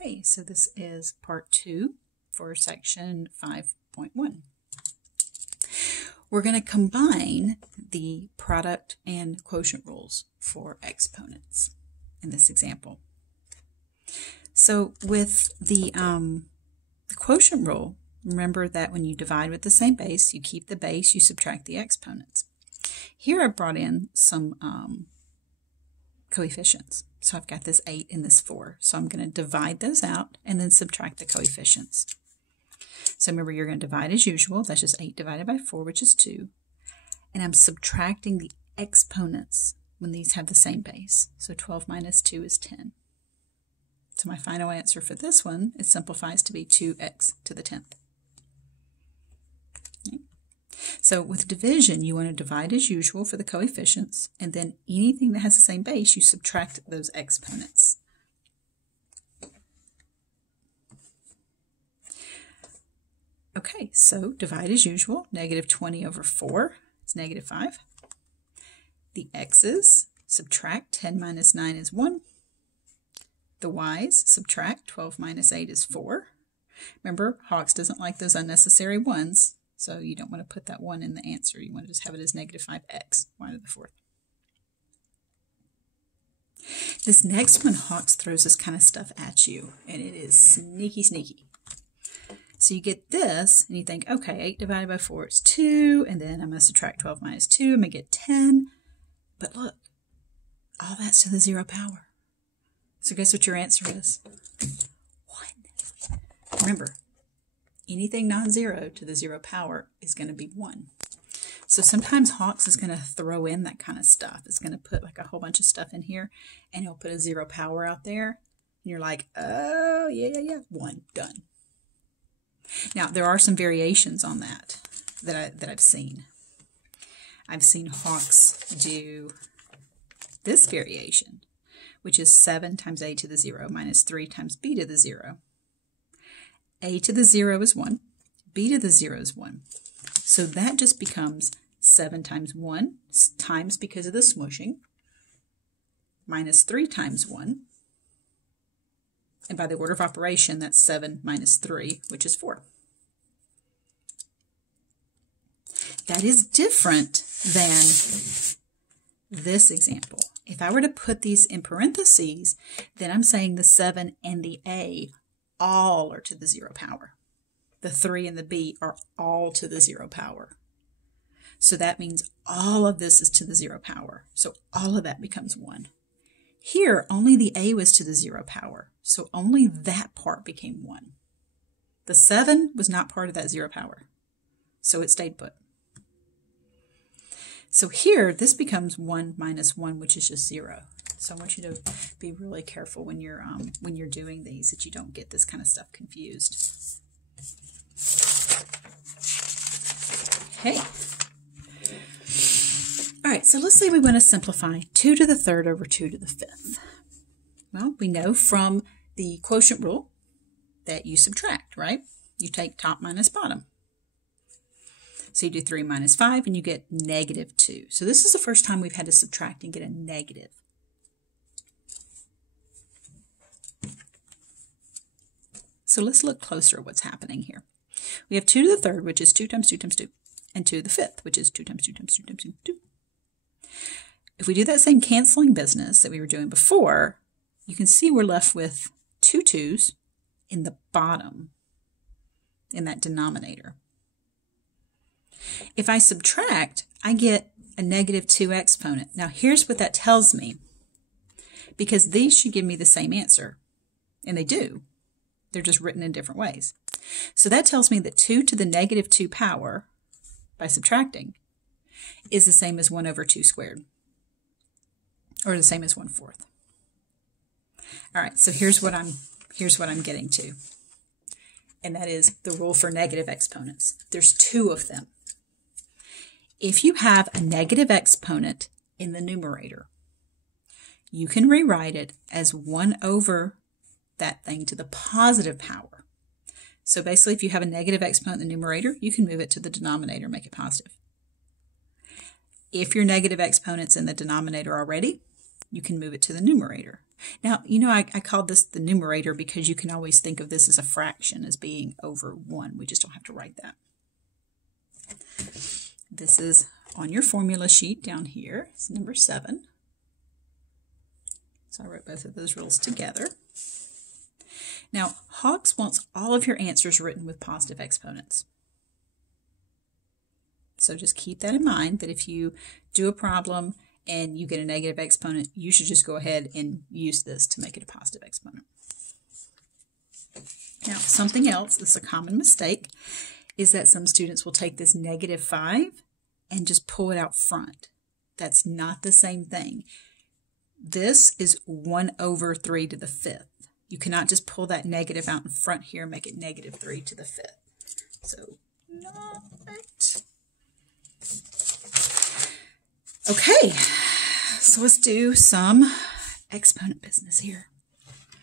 Okay, so this is part 2 for section 5.1. We're going to combine the product and quotient rules for exponents in this example. So with the quotient rule, remember that when you divide with the same base, you keep the base, you subtract the exponents. Here I've brought in some coefficients. So I've got this 8 and this 4. So I'm going to divide those out and then subtract the coefficients. So remember, you're going to divide as usual. That's just 8 divided by 4, which is 2. And I'm subtracting the exponents when these have the same base. So 12 minus 2 is 10. So my final answer for this one, it simplifies to be 2x to the 10th. Okay. So with division, you want to divide as usual for the coefficients, and then anything that has the same base, you subtract those exponents. Okay, so divide as usual. Negative 20 over 4 is negative 5. The x's, subtract 10 minus 9 is 1. The y's, subtract 12 minus 8 is 4. Remember, Hawks doesn't like those unnecessary ones, so you don't want to put that 1 in the answer. You want to just have it as negative 5x, y to the 4th. This next one, Hawks throws this kind of stuff at you, and it is sneaky, sneaky. So you get this, and you think, okay, 8 divided by 4 is 2, and then I'm going to subtract 12 minus 2, I'm going to get 10. But look, all that's to the 0 power. So guess what your answer is? 1. Remember, anything non-zero to the 0 power is going to be 1. So sometimes Hawks is going to throw in that kind of stuff. It's going to put like a whole bunch of stuff in here, and he'll put a 0 power out there, and you're like, oh, yeah, 1, done. Now, there are some variations on that I've seen. I've seen Hawks do this variation, which is 7 times a to the 0 minus 3 times b to the 0. A to the 0 is 1. B to the 0 is 1. So that just becomes 7 times 1 times, because of the smooshing, minus 3 times 1. And by the order of operation, that's 7 minus 3, which is 4. That is different than this example. If I were to put these in parentheses, then I'm saying the 7 and the a all are to the 0 power. The 3 and the b are all to the 0 power. So that means all of this is to the 0 power. So all of that becomes 1. Here, only the a was to the 0 power, so only that part became 1. The 7 was not part of that 0 power, so it stayed put. So here, this becomes 1 minus 1, which is just 0. So I want you to be really careful when you're doing these, that you don't get this kind of stuff confused. Okay. All right, so let's say we want to simplify 2 to the 3rd over 2 to the 5th. Well, we know from the quotient rule that you subtract, right? You take top minus bottom. So you do 3 minus 5, and you get negative 2. So this is the first time we've had to subtract and get a negative. So let's look closer at what's happening here. We have 2 to the 3rd, which is 2 times 2 times 2, and 2 to the 5th, which is 2 times 2 times 2 times 2 times 2. If we do that same canceling business that we were doing before, you can see we're left with 2 2's in the bottom, in that denominator. If I subtract, I get a negative 2 exponent. Now here's what that tells me, because these should give me the same answer, and they do. They're just written in different ways. So that tells me that 2 to the negative 2 power, by subtracting, is the same as 1 over 2 squared, or the same as 1/4. All right, so here's what I'm getting to, and that is the rule for negative exponents. There's 2 of them. If you have a negative exponent in the numerator, you can rewrite it as 1 over that thing to the positive power. So basically, if you have a negative exponent in the numerator, you can move it to the denominator, make it positive. If your negative exponent's in the denominator already, you can move it to the numerator. Now, you know, I called this the numerator because you can always think of this as a fraction, as being over 1. We just don't have to write that. This is on your formula sheet down here. It's number 7. So I wrote both of those rules together. Now, Hawks wants all of your answers written with positive exponents. So just keep that in mind, that if you do a problem and you get a negative exponent, you should just go ahead and use this to make it a positive exponent. Now, something else that's a common mistake is that some students will take this -5 and just pull it out front. That's not the same thing. This is 1/3 to the 5th. You cannot just pull that negative out in front here and make it -3 to the 5th. So, not. Okay, so let's do some exponent business here.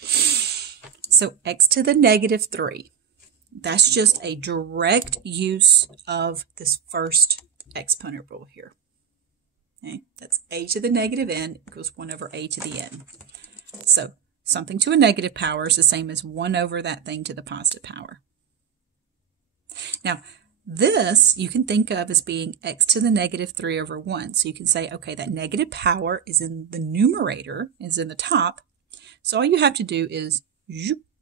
So x to the -3, that's just a direct use of this first exponent rule here. Okay, that's a to the -n equals 1/a to the n. So something to a negative power is the same as 1 over that thing to the positive power. Now, this you can think of as being x to the -3/1. So you can say, okay, that negative power is in the numerator, is in the top. So all you have to do is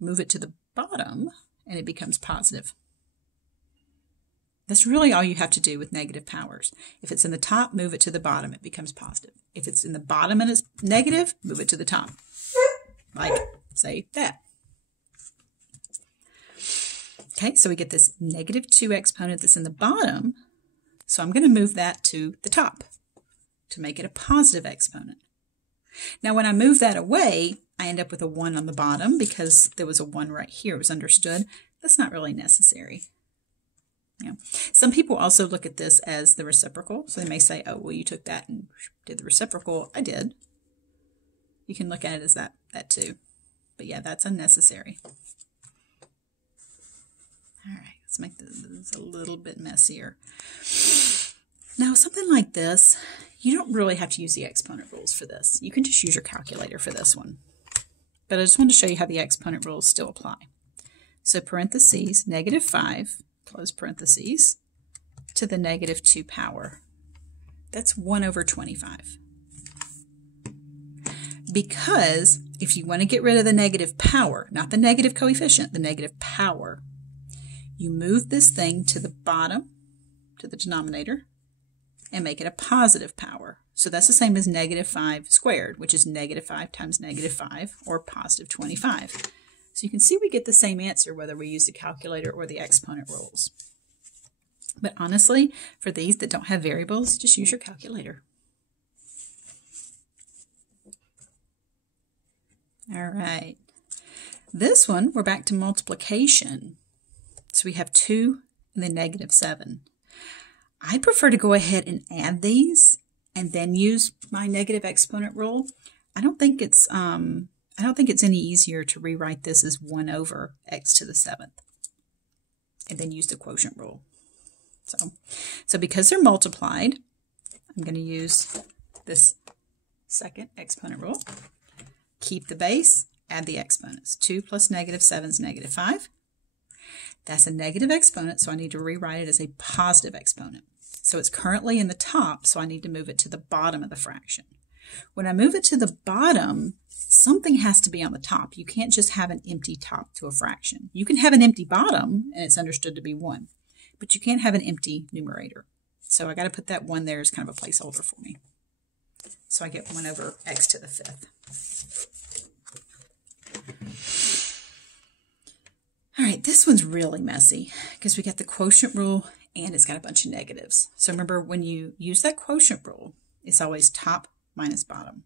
move it to the bottom and it becomes positive. That's really all you have to do with negative powers. If it's in the top, move it to the bottom, it becomes positive. If it's in the bottom and it's negative, move it to the top. Like, say that. Okay, so we get this -2 exponent that's in the bottom. So I'm going to move that to the top to make it a positive exponent. Now, when I move that away, I end up with a 1 on the bottom because there was a 1 right here. It was understood. That's not really necessary. Yeah. Some people also look at this as the reciprocal. So they may say, oh, well, you took that and did the reciprocal. I did. You can look at it as that too. But yeah, that's unnecessary. All right, let's make this a little bit messier. Now, something like this, you don't really have to use the exponent rules for this. You can just use your calculator for this one. But I just wanted to show you how the exponent rules still apply. So parentheses, -5, close parentheses, to the -2 power. That's 1/25. Because if you want to get rid of the negative power, not the negative coefficient, the negative power, you move this thing to the bottom, to the denominator, and make it a positive power. So that's the same as -5 squared, which is -5 times -5, or positive 25. So you can see we get the same answer whether we use the calculator or the exponent rules. But honestly, for these that don't have variables, just use your calculator. All right. This one, we're back to multiplication. So we have 2 and then -7. I prefer to go ahead and add these and then use my negative exponent rule. I don't think it's any easier to rewrite this as 1/x to the 7th and then use the quotient rule. So because they're multiplied, I'm going to use this second exponent rule. Keep the base, add the exponents. 2 plus -7 is -5. That's a negative exponent, so I need to rewrite it as a positive exponent. So it's currently in the top, so I need to move it to the bottom of the fraction. When I move it to the bottom, something has to be on the top. You can't just have an empty top to a fraction. You can have an empty bottom, and it's understood to be 1, but you can't have an empty numerator. So I got to put that 1 there as kind of a placeholder for me. So I get 1/x to the 5th. All right, this one's really messy because we got the quotient rule and it's got a bunch of negatives. So remember, when you use that quotient rule, it's always top minus bottom.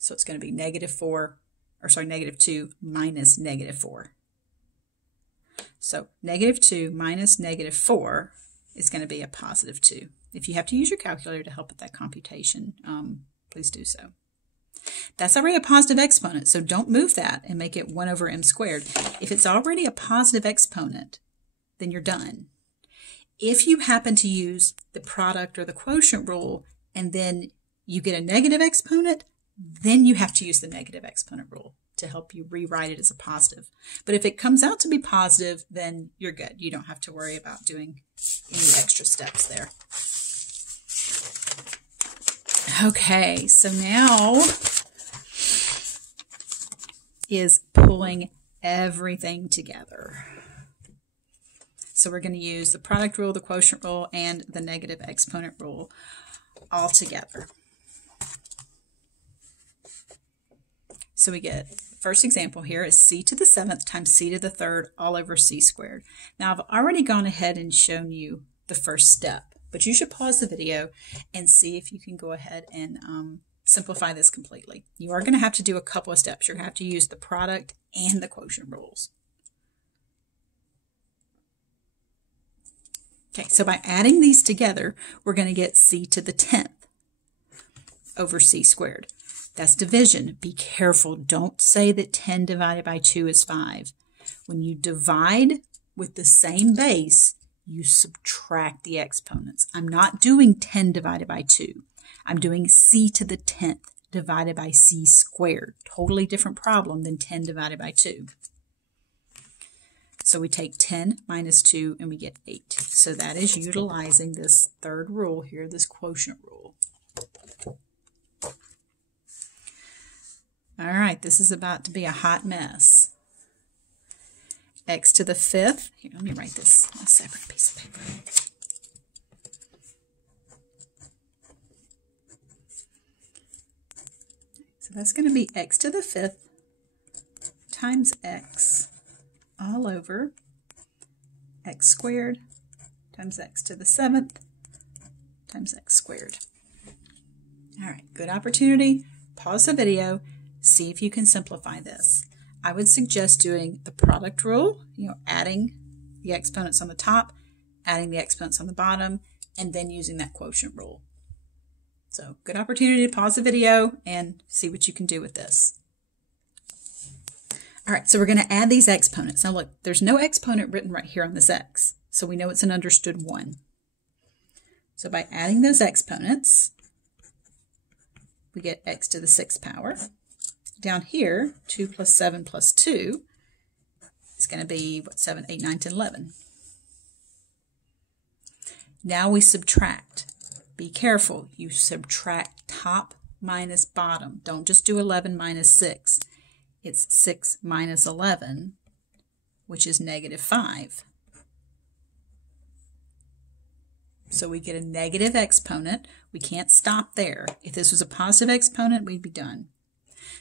So it's going to be -2 minus -4. So -2 minus -4 is going to be a +2. If you have to use your calculator to help with that computation, please do so. That's already a positive exponent, so don't move that and make it 1/m squared. If it's already a positive exponent, then you're done. If you happen to use the product or the quotient rule and then you get a negative exponent, then you have to use the negative exponent rule to help you rewrite it as a positive. But if it comes out to be positive, then you're good. You don't have to worry about doing any extra steps there. Okay, so now is pulling everything together. So we're going to use the product rule, the quotient rule, and the negative exponent rule all together. So we get, first example here is c to the 7th times c to the 3rd all over c squared. Now I've already gone ahead and shown you the first step, but you should pause the video and see if you can go ahead and simplify this completely. You are going to have to do a couple of steps. You're going to have to use the product and the quotient rules. Okay, so by adding these together, we're going to get c to the 10th over c squared. That's division. Be careful. Don't say that 10 divided by 2 is 5. When you divide with the same base, you subtract the exponents. I'm not doing 10 divided by 2. I'm doing c to the 10th divided by c squared. Totally different problem than 10 divided by 2. So we take 10 minus 2 and we get 8. So that is utilizing this third rule here, this quotient rule. All right, this is about to be a hot mess. X to the 5th. Here, let me write this on a separate piece of paper. So that's going to be x to the 5th times x all over x squared times x to the 7th times x squared. All right, good opportunity. Pause the video. See if you can simplify this. I would suggest doing the product rule, adding the exponents on the top, adding the exponents on the bottom, and then using that quotient rule. So good opportunity to pause the video and see what you can do with this. All right, so we're going to add these exponents. Now look, there's no exponent written right here on this x, so we know it's an understood 1. So by adding those exponents, we get x to the 6th power. Down here, 2 plus 7 plus 2 is going to be, 7, 8, 9, 10, 11. Now we subtract. Be careful. You subtract top minus bottom. Don't just do 11 minus 6. It's 6 minus 11, which is negative 5. So we get a negative exponent. We can't stop there. If this was a positive exponent, we'd be done.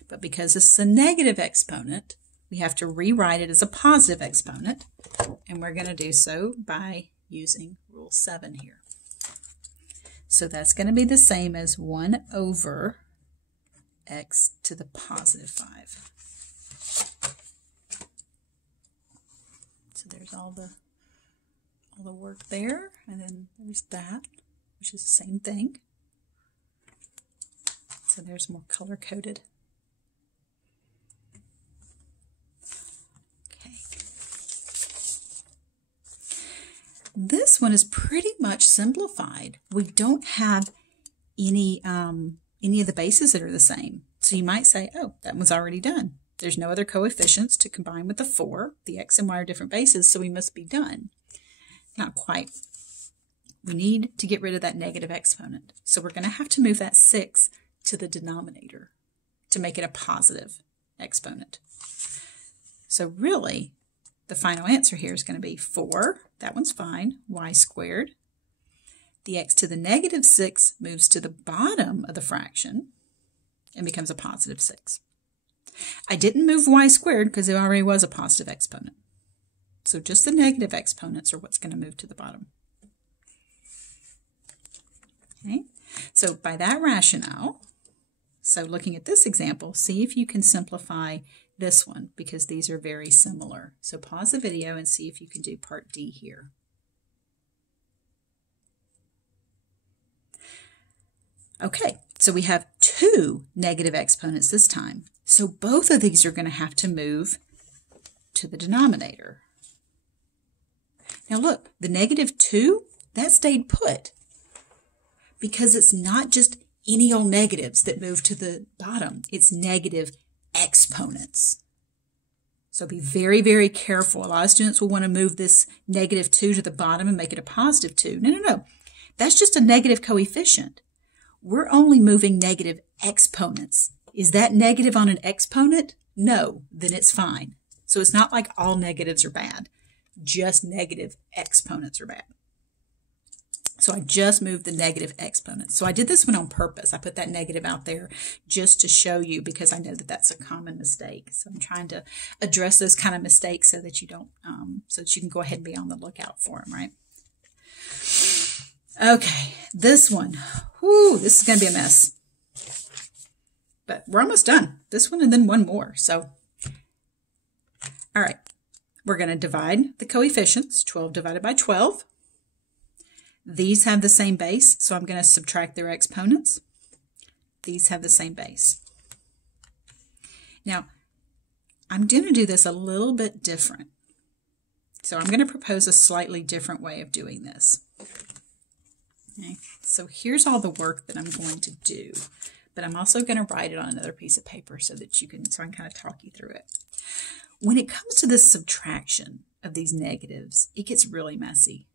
But because this is a negative exponent, we have to rewrite it as a positive exponent, and we're going to do so by using Rule 7 here. So that's going to be the same as 1 over x to the positive 5. So there's all the work there, and then there's that, which is the same thing. So there's more color-coded. This one is pretty much simplified. We don't have any of the bases that are the same. So you might say, oh, that one's already done. There's no other coefficients to combine with the 4. The x and y are different bases, so we must be done. Not quite. We need to get rid of that negative exponent. So we're going to have to move that 6 to the denominator to make it a positive exponent. So really, the final answer here is going to be 4, that one's fine, y squared. The x to the negative 6 moves to the bottom of the fraction and becomes a positive 6. I didn't move y squared because it already was a positive exponent. So just the negative exponents are what's going to move to the bottom. Okay, so by that rationale, so looking at this example, see if you can simplify this one, because these are very similar. So pause the video and see if you can do part D here. Okay, so we have 2 negative exponents this time. So both of these are going to have to move to the denominator. Now look, the negative 2, that stayed put because it's not just any old negatives that move to the bottom. It's negative exponents. So be very, very careful. A lot of students will want to move this -2 to the bottom and make it a +2. No, no, no. That's just a negative coefficient. We're only moving negative exponents. Is that negative on an exponent? No, then it's fine. So it's not like all negatives are bad. Just negative exponents are bad. So I just moved the negative exponents. So I did this one on purpose. I put that negative out there just to show you because I know that that's a common mistake. So I'm trying to address those kind of mistakes so that you don't, so that you can go ahead and be on the lookout for them, right? Okay, this one. Whoo, this is going to be a mess. But we're almost done. This one and then one more. So, all right, we're going to divide the coefficients. 12 divided by 12. These have the same base, so I'm going to subtract their exponents. These have the same base. Now, I'm going to do this a little bit different. So I'm going to propose a slightly different way of doing this. Okay, so here's all the work that I'm going to do, but I'm also going to write it on another piece of paper so that you can, so I can kind of talk you through it. When it comes to this subtraction of these negatives, it gets really messy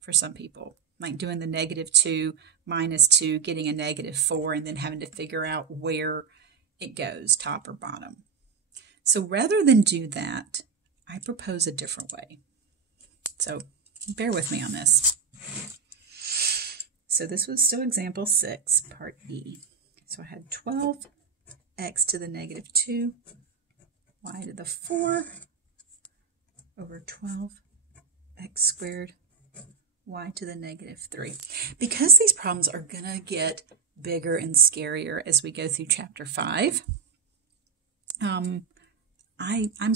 for some people. Like doing the -2 minus 2, getting a -4, and then having to figure out where it goes, top or bottom. So rather than do that, I propose a different way. So bear with me on this. So this was still example 6, part E. So I had 12x to the -2, y to the 4 over 12x squared, y to the -3. Because these problems are going to get bigger and scarier as we go through chapter 5, I'm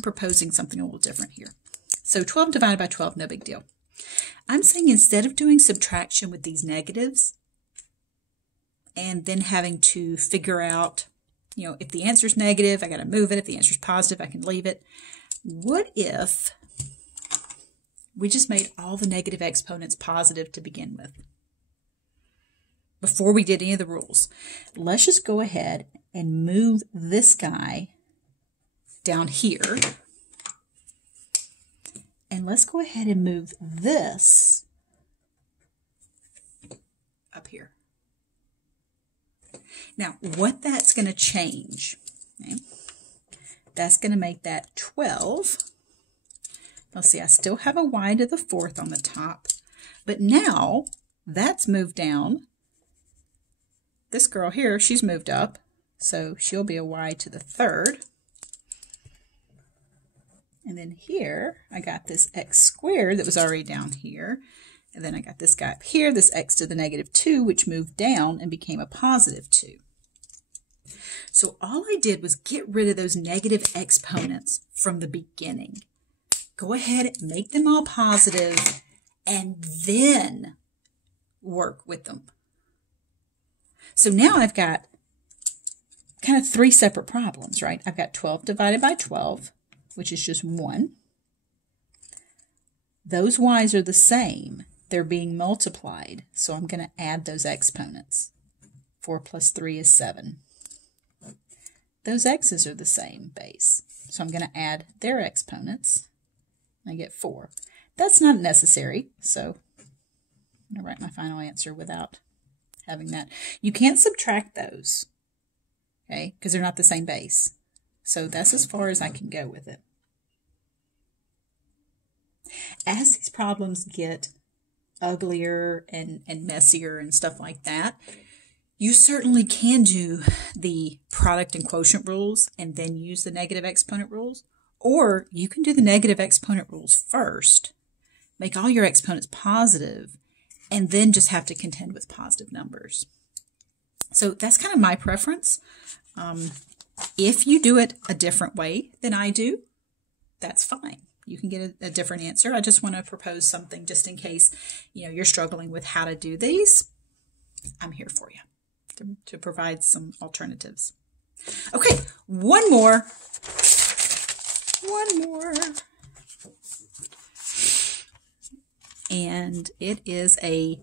proposing something a little different here. So 12 divided by 12, no big deal. I'm saying instead of doing subtraction with these negatives and then having to figure out, you know, if the answer is negative, I got to move it. If the answer is positive, I can leave it. What if we just made all the negative exponents positive to begin with? Before we did any of the rules, let's just go ahead and move this guy down here. And let's go ahead and move this up here. Now, what that's going to change, okay, that's going to make that 12. Now, see, I still have a y to the 4th on the top, but now that's moved down. This girl here, she's moved up, so she'll be a y to the 3rd. And then here, I got this x squared that was already down here. And then I got this guy up here, this x to the -2, which moved down and became a +2. So all I did was get rid of those negative exponents from the beginning. Go ahead, make them all positive, and then work with them. So now I've got kind of 3 separate problems, right? I've got 12 divided by 12, which is just 1. Those y's are the same. They're being multiplied, so I'm going to add those exponents. 4 plus 3 is 7. Those x's are the same base, so I'm going to add their exponents. I get 4. That's not necessary, so I'm going to write my final answer without having that. You can't subtract those, okay, because they're not the same base. So that's as far as I can go with it. As these problems get uglier and messier and stuff like that, you certainly can do the product and quotient rules and then use the negative exponent rules. Or you can do the negative exponent rules first, make all your exponents positive, and then just have to contend with positive numbers. So that's kind of my preference. If you do it a different way than I do, that's fine. You can get a different answer. I just want to propose something just in case, you know, you're struggling with how to do these. I'm here for you to provide some alternatives. Okay, one more. And it is a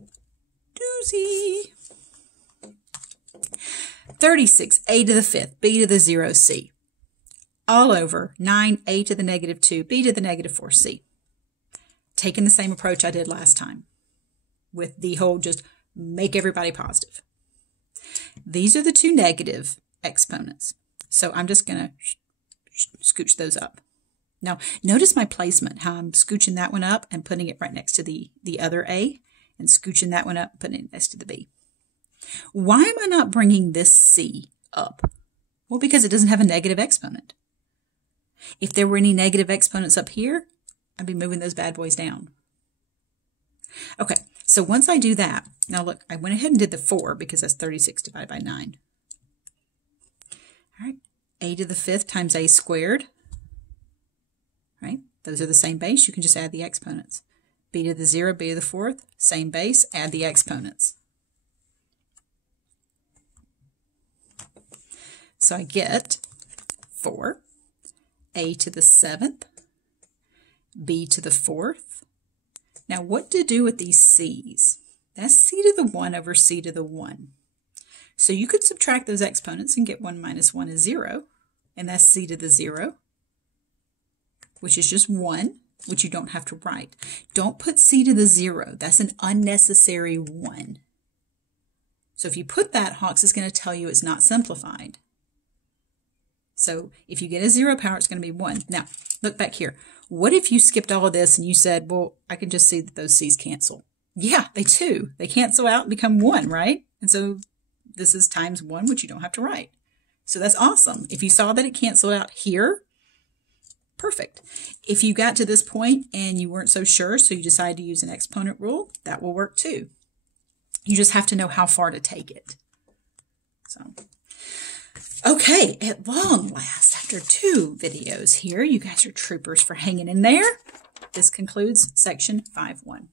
doozy. 36a to the 5th, b to the 0, c. All over 9a to the negative 2, b to the negative 4, c. Taking the same approach I did last time with the whole just make everybody positive. These are the two negative exponents. So I'm just going to scooch those up. Now, notice my placement, how I'm scooching that one up and putting it right next to the other A, and scooching that one up, putting it next to the B. Why am I not bringing this C up? Well, because it doesn't have a negative exponent. If there were any negative exponents up here, I'd be moving those bad boys down. Okay, so once I do that, now look, I went ahead and did the 4 because that's 36 divided by 9. All right, a to the 5th times a squared. Right? Those are the same base. You can just add the exponents. B to the 0, B to the 4th, same base, add the exponents. So I get 4, A to the 7th, B to the 4th. Now what to do with these C's? That's C to the 1 over C to the 1. So you could subtract those exponents and get 1 minus 1 is 0, and that's C to the 0. Which is just 1, which you don't have to write. Don't put c to the 0. That's an unnecessary 1. So if you put that, Hawks is going to tell you it's not simplified. So if you get a 0 power, it's going to be 1. Now, look back here. What if you skipped all of this and you said, well, I can just see that those c's cancel? Yeah, they do. They cancel out and become 1, right? And so this is times 1, which you don't have to write. So that's awesome. If you saw that it canceled out here, perfect. If you got to this point and you weren't so sure, so you decided to use an exponent rule, that will work too. You just have to know how far to take it. So, okay, at long last, after 2 videos here, you guys are troopers for hanging in there. This concludes section 5.1.